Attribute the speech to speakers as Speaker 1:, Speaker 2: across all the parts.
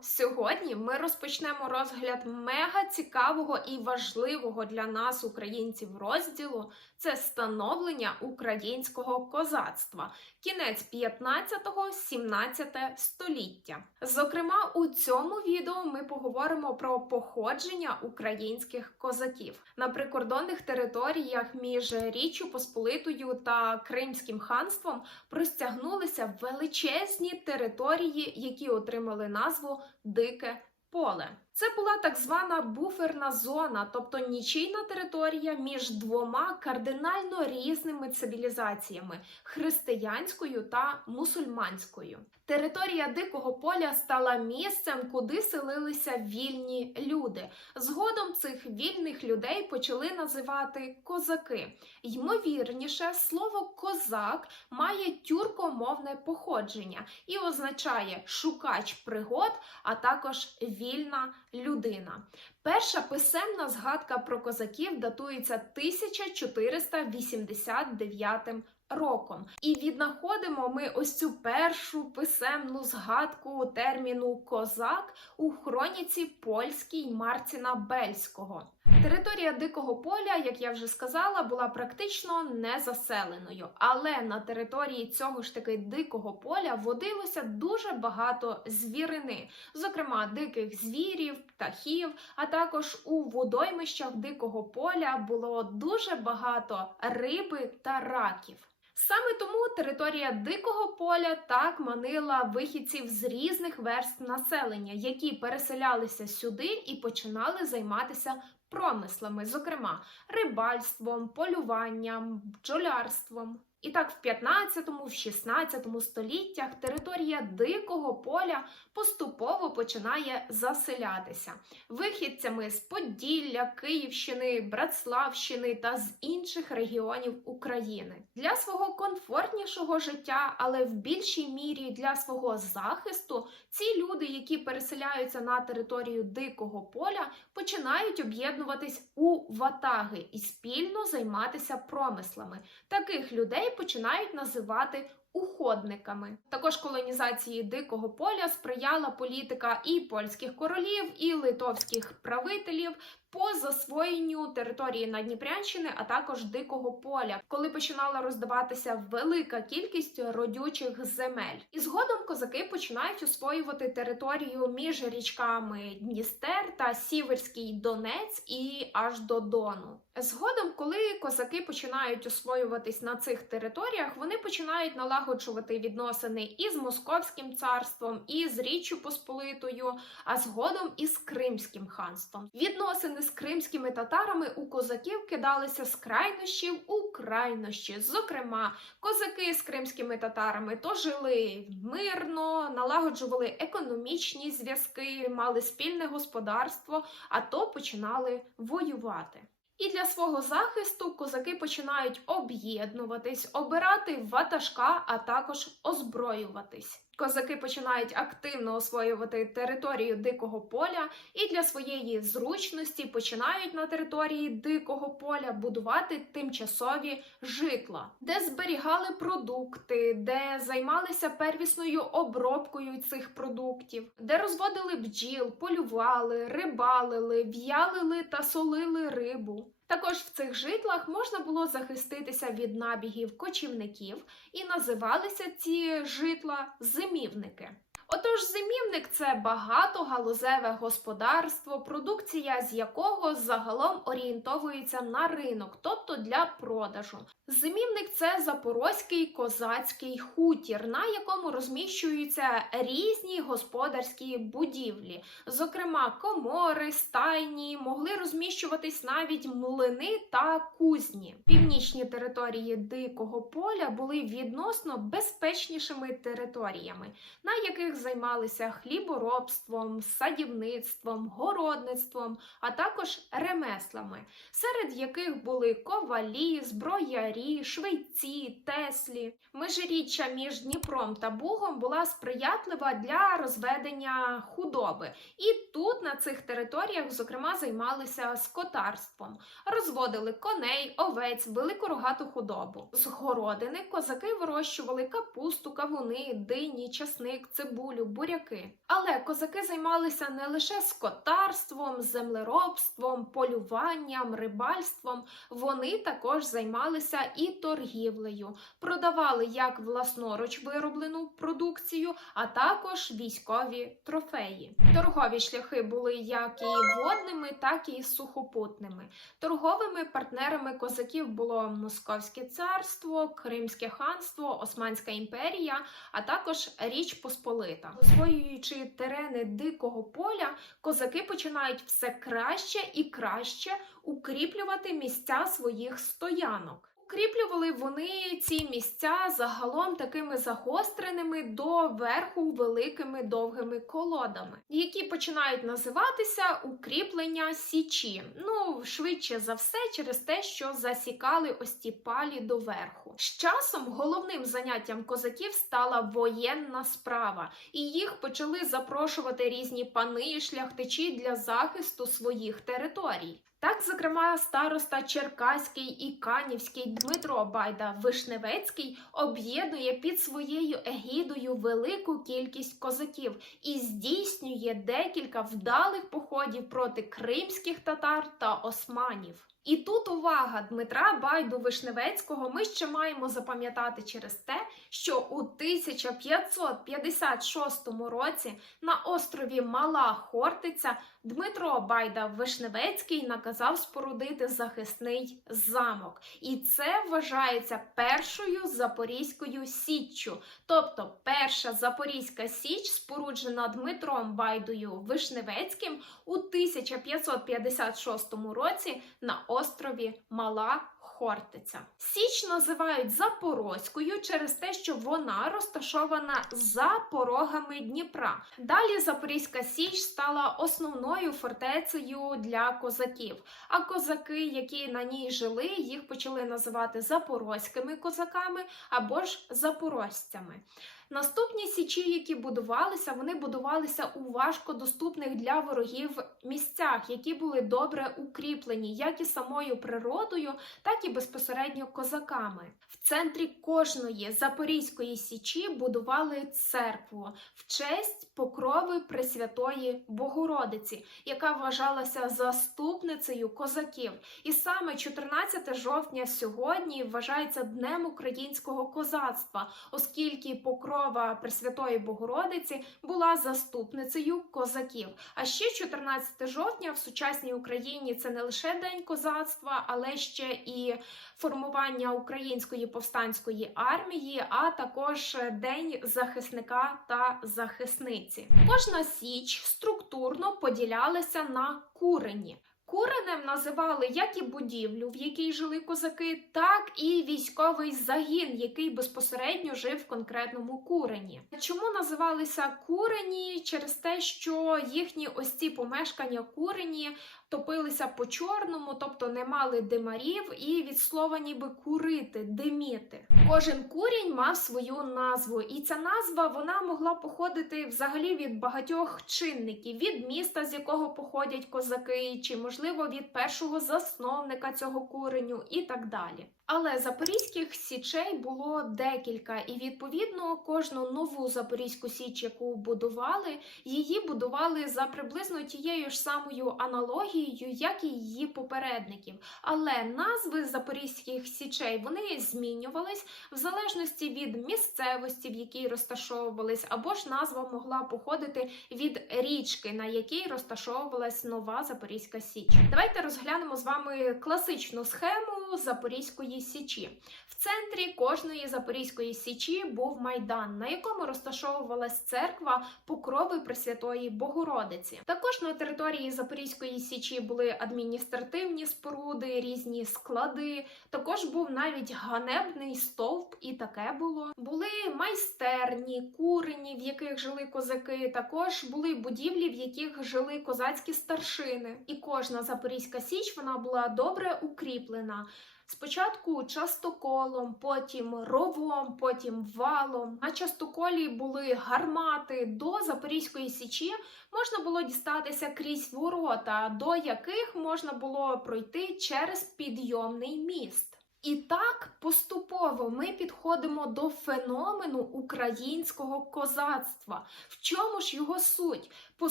Speaker 1: Сьогодні ми розпочнемо розгляд мега цікавого і важливого для нас, українців, розділу це становлення українського козацтва, кінець 15-17 століття. Зокрема, у цьому відео ми поговоримо про походження українських козаків на прикордонних територіях між Річчю Посполитою та Кримським ханством простягнулися величезні території, які отримали назву Дике поле. Це була так звана буферна зона, тобто нічийна територія між двома кардинально різними цивілізаціями християнською та мусульманською. Територія дикого поля стала місцем, куди селилися вільні люди. Згодом цих вільних людей почали називати козаки. Ймовірніше, слово козак має тюркомовне походження і означає шукач пригод, а також вільна людина. Перша писемна згадка про козаків датується 1489 роком. І віднаходимо ми ось цю першу писемну згадку терміну козак у хроніці польській Марціна Бельського. Територія дикого поля, як я вже сказала, була практично незаселеною, але на території цього ж таки дикого поля водилося дуже багато звірини, зокрема диких звірів, птахів, а також у водоймищах дикого поля було дуже багато риби та раків. Саме тому територія дикого поля так манила вихідців з різних верств населення, які переселялися сюди і починали займатися промислами, зокрема рибальством, полюванням, бджолярством. І так, в 15-му, в 16 століттях територія дикого поля поступово починає заселятися вихідцями з Поділля, Київщини, Братславщини та з інших регіонів України для свого комфортнішого життя, але в більшій мірі для свого захисту, ці люди, які переселяються на територію дикого поля, починають об'єднуватись у ватаги і спільно займатися промислами. Таких людей починають називати уходниками. Також колонізації дикого поля сприяла політика і польських королів, і литовських правителів по засвоєнню території Надніпрянщини, а також дикого поля, коли починала роздаватися велика кількість родючих земель. І згодом козаки починають освоювати територію між річками Дністер та Сіверський Донець і аж до Дону. Згодом, коли козаки починають освоюватись на цих територіях, вони починають налагоджувати відносини і з Московським царством, і з Річчю Посполитою, а згодом і з Кримським ханством. Відносини з кримськими татарами у козаків кидалися з крайнощів у крайнощі. Зокрема, козаки з кримськими татарами то жили мирно, налагоджували економічні зв'язки, мали спільне господарство, а то починали воювати. І для свого захисту козаки починають об'єднуватись, обирати ватажка, а також озброюватись. Козаки починають активно освоювати територію дикого поля і для своєї зручності починають на території дикого поля будувати тимчасові житла, де зберігали продукти, де займалися первісною обробкою цих продуктів, де розводили бджіл, полювали, рибалили, в'ялили та солили рибу. Також в цих житлах можна було захиститися від набігів кочівників, і називалися ці житла зимівники. Отож, зимівник це багатогалузеве господарство, продукція з якого загалом орієнтовується на ринок, тобто для продажу. Зимівник це запорозький козацький хутір, на якому розміщуються різні господарські будівлі, зокрема комори, стайні, могли розміщуватись навіть млини та кузні. Північні території дикого поля були відносно безпечнішими територіями, на яких займалися хліборобством, садівництвом, городництвом, а також ремеслами, серед яких були ковалі, зброярі, швейці, теслі. Межиріччя між Дніпром та Бугом була сприятлива для розведення худоби. І тут на цих територіях, зокрема, займалися скотарством, розводили коней, овець, велику рогату худобу. З городини козаки вирощували капусту, кавуни, дині, часник, цибулю цибулю, буряки. Але козаки займалися не лише скотарством, землеробством, полюванням, рибальством. Вони також займалися і торгівлею, продавали як власноруч вироблену продукцію, а також військові трофеї. Торгові шляхи були як і водними, так і сухопутними. Торговими партнерами козаків було Московське царство, Кримське ханство, Османська імперія, а також Річ Посполита. Освоюючи терени дикого поля, козаки починають все краще і краще укріплювати місця своїх стоянок. Укріплювали вони ці місця загалом такими загостреними до верху великими довгими колодами, які починають називатися укріплення січі. Ну, швидше за все, через те, що засікали ось ці палі доверху. З часом головним заняттям козаків стала воєнна справа, і їх почали запрошувати різні пани і шляхтичі для захисту своїх територій. Так, зокрема, староста Черкаський і Канівський Дмитро Байда Вишневецький об'єднує під своєю егідою велику кількість козаків і здійснює декілька вдалих походів проти кримських татар та османів. І тут увага Дмитра Байду Вишневецького ми ще маємо запам'ятати через те, що у 1556 році на острові Мала Хортиця Дмитро Байда Вишневецький наказав спорудити захисний замок, і це вважається першою запорізькою січчю. Тобто, перша запорізька січ, споруджена Дмитром Байдою Вишневецьким у 1556 році на острові Мала. Хортиця. Січ називають Запорозькою через те, що вона розташована за порогами Дніпра. Далі Запорізька Січ стала основною фортецею для козаків. А козаки, які на ній жили, їх почали називати запорозькими козаками або ж запорожцями. Наступні січі, які будувалися, вони будувалися у важкодоступних для ворогів місцях, які були добре укріплені як і самою природою, так і безпосередньо козаками. В центрі кожної запорізької січі будували церкву в честь покрови Пресвятої Богородиці, яка вважалася заступницею козаків. І саме 14 жовтня сьогодні вважається днем українського козацтва, оскільки покрова Покрова Пресвятої Богородиці була заступницею козаків. А ще 14 жовтня в сучасній Україні це не лише день козацтва, але ще і формування української повстанської армії, а також день захисника та захисниці. Кожна січ структурно поділялася на курені. Куренем називали як і будівлю, в якій жили козаки, так і військовий загін, який безпосередньо жив в конкретному курені. Чому називалися курені? Через те, що їхні ось ці помешкання курені топилися по чорному, тобто не мали димарів, і від слова ніби курити, диміти. Кожен курінь мав свою назву, і ця назва вона могла походити взагалі від багатьох чинників: від міста, з якого походять козаки, чи можливо від першого засновника цього куреню, і так далі. Але запорізьких січей було декілька, і відповідно кожну нову запорізьку січ, яку будували, її будували за приблизно тією ж самою аналогією, як і її попередників. Але назви запорізьких січей вони змінювались в залежності від місцевості, в якій розташовувались, або ж назва могла походити від річки, на якій розташовувалась нова Запорізька Січ. Давайте розглянемо з вами класичну схему Запорізької січі. В центрі кожної Запорізької січі був майдан, на якому розташовувалась церква Покрови Пресвятої Богородиці. Також на території Запорізької січі були адміністративні споруди, різні склади. Також був навіть ганебний стовп, і таке було. Були майстерні, курені, в яких жили козаки. Також були будівлі, в яких жили козацькі старшини. І кожна Запорізька січ вона була добре укріплена. Спочатку частоколом, потім ровом, потім валом. На частоколі були гармати. До Запорізької січі можна було дістатися крізь ворота, до яких можна було пройти через підйомний міст. І так поступово ми підходимо до феномену українського козацтва. В чому ж його суть? По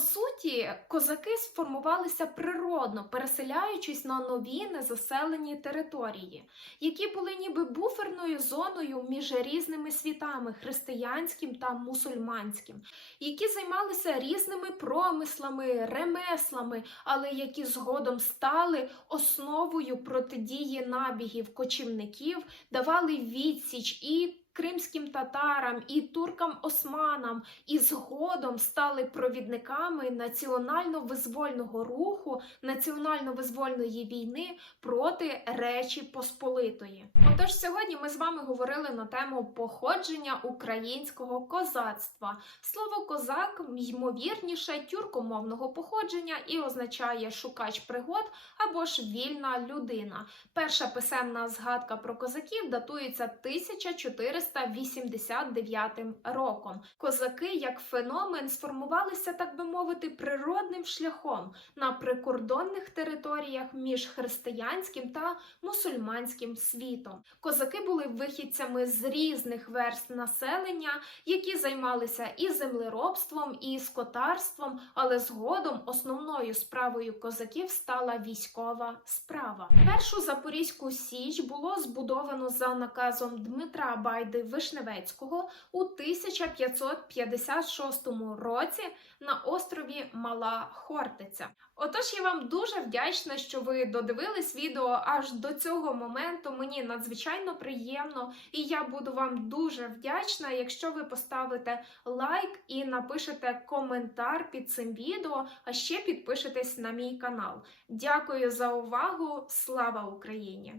Speaker 1: суті, козаки сформувалися природно, переселяючись на нові незаселені території, які були ніби буферною зоною між різними світами християнським та мусульманським, які займалися різними промислами, ремеслами, але які згодом стали основою протидії набігів кочівників, давали відсіч і кримським татарам, і туркам-османам, і згодом стали провідниками національно-визвольного руху, національно-визвольної війни проти Речі Посполитої. Отож, сьогодні ми з вами говорили на тему походження українського козацтва. Слово козак ймовірніше тюркомовного походження і означає шукач пригод або ж вільна людина. Перша писемна згадка про козаків датується 1489 роком. Козаки, як феномен, сформувалися, так би мовити, природним шляхом на прикордонних територіях між християнським та мусульманським світом. Козаки були вихідцями з різних верст населення, які займалися і землеробством, і скотарством, але згодом основною справою козаків стала військова справа. Першу Запорізьку Січ було збудовано за наказом Дмитра Байди Вишневецького у 1556 році на острові Мала Хортиця. Отож, я вам дуже вдячна, що ви додивились відео аж до цього моменту. Мені надзвичайно приємно, і я буду вам дуже вдячна, якщо ви поставите лайк і напишете коментар під цим відео, а ще підпишетесь на мій канал. Дякую за увагу! Слава Україні!